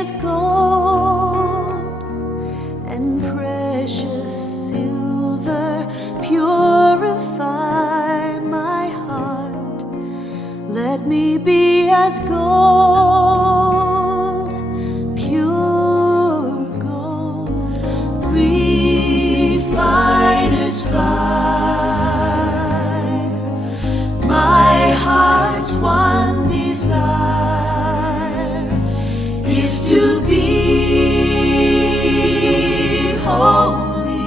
as gold and precious silver. Purify my heart. Let me be as gold, pure gold. Refiner's fire, my heart's one desire is to be holy,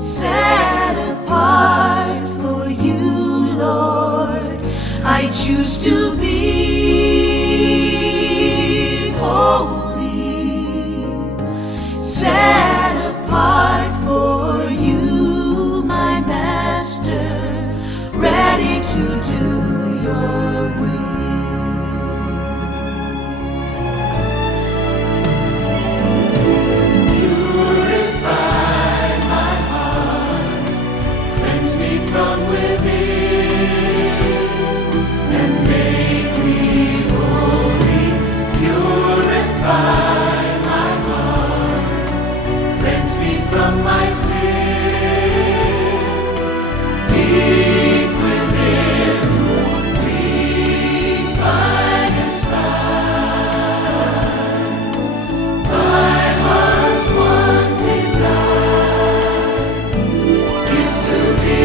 set apart for you, Lord. I choose to be holy, set apart for you, my Master, ready to do your will. Purify my heart, cleanse me from within, and make me holy. Purify my heart, cleanse me from my sin. Deep within, refiner's fire, my heart's one desire is to be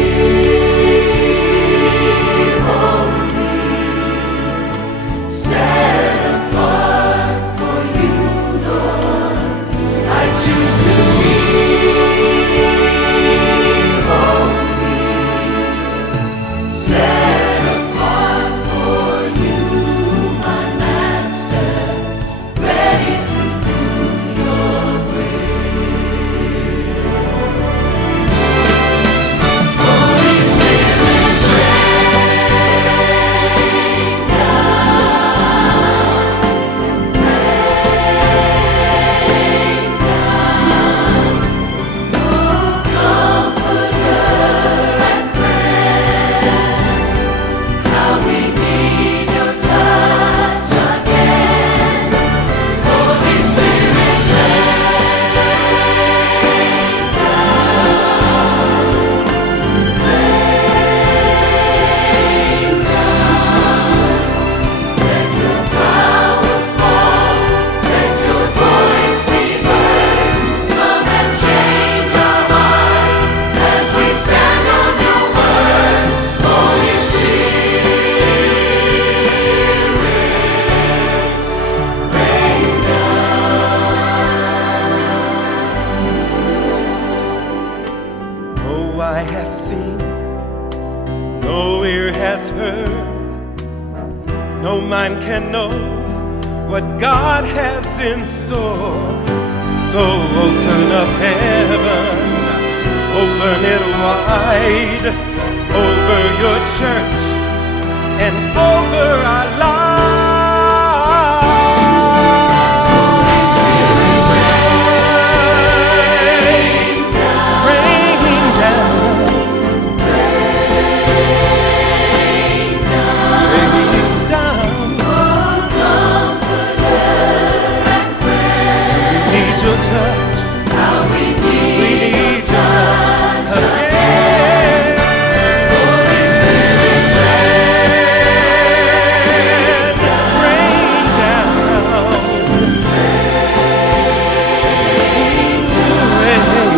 holy, set apart for you, Lord. I choose to be holy, set apart for you, my Master, ready to do your will. Holy Spirit, rain down, oh Comforter and friend, how we need your touch again. Holy Spirit, rain down. Let your power fall, let your voice be heard. Come and change our hearts as we stand on your word. Holy Spirit, rain down. No eye has seen, no ear has heard, no mind can know what God has in store. So open up heaven, open it wide over your church and over our lives. Rain down, rain down. Oh, Comforter and friend, We need your touch. how we We need need your your touch touch again. again. Holy Spirit, Rain down. Rain down.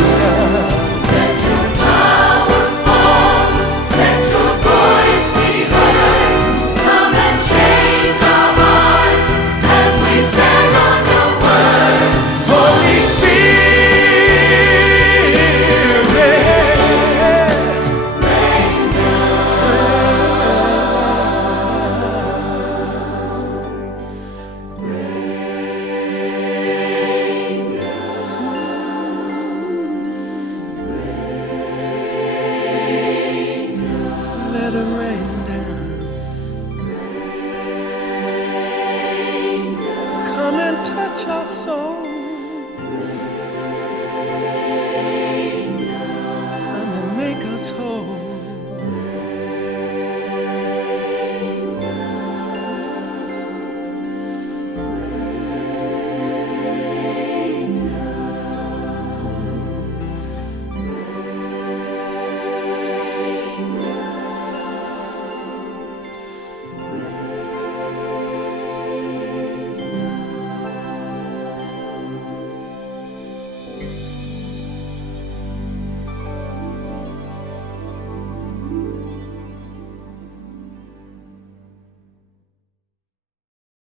let your power fall, let your voice be heard. Come and change our hearts as we stand on your word. Holy Spirit, Rain let it rain down. Come and touch our soul.